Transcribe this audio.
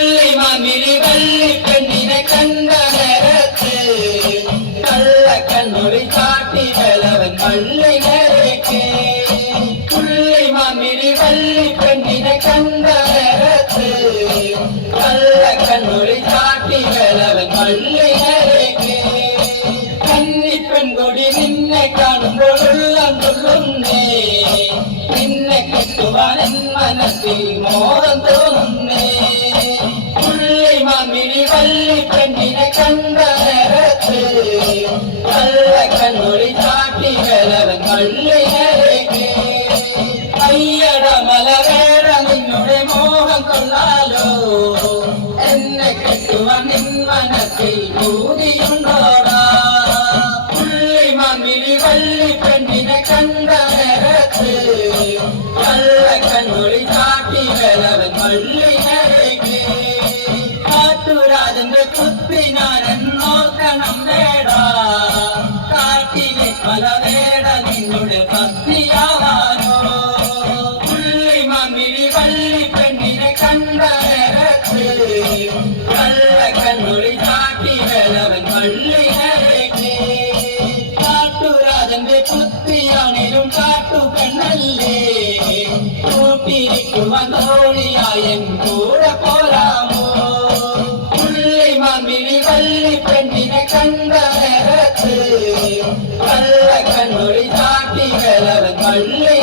പുള്ളി മാമിഴി വള്ളി പെണ്ണിനെ കണ്ട നേരത്ത് കള്ളക്കണ്ണൊളി കാട്ടി വലവൻ വള്ളി നേരേക്ക് പുള്ളി മാമിഴി വള്ളി പെണ്ണിനെ കണ്ട നേരത്ത് കള്ളക്കണ്ണൊളി കാട്ടി വലവൻ വള്ളി നേരേക്ക് കന്നിപ്പെൺകൊടി നിന്നെ കാണുമ്പോൾ ഉള്ളം തുള്ളുന്നേ നിന്നെ കെട്ടുവാൻ എൻ മനസ്സിൽ മോഹം തോന്നുന്നേ പുള്ളി മാമിഴി വള്ളി പെണ്ണിനെ കണ്ട നേരത്ത് കള്ളക്കണ്ണൊളി കാട്ടി വലവൻ വള്ളി നേരേക്ക് അയ്യട മല വേട നിന്നുടെ മോഹം കൊള്ളാലോ എന്നെ കെട്ടുവാൻ നിൻ മനസ്സിൽ ഭൂതിയുണ്ടോടാ പുള്ളി മാമിഴി വള്ളി പെണ്ണിനെ കണ്ട നേരത്ത് കള്ളക്കണ്ണൊളി കാട്ടി വലവൻ വള്ളി നേരേക്ക് കാട്ടുരാജന്റെ പുത്രി ഞാനെന്നോർക്കണം വേടാ കാട്ടിലെ പല വേട നിന്നുടെ പത്നിയാവാനോ പുള്ളി മാമിഴി വള്ളി പെണ്ണിനെ കണ്ട നേരത്ത് കള്ളക്കണ്ണൊളി കാട്ടി വലവൻ വള്ളി നേരേക്ക് കാട്ടുരാജന്റെ പുത്രിയാണിലും കാട്ടുകണ്ണല്ലേ കൂട്ടിരിക്കുവാൻ തോഴിയായൻ കൂടെ പോരാമോ പുള്ളി മാമിഴി വള്ളി പെണ്ണിനെ കണ്ട നേരത്ത് കള്ളക്കണ്ണൊളി കാട്ടി വലവൻ വള്ളി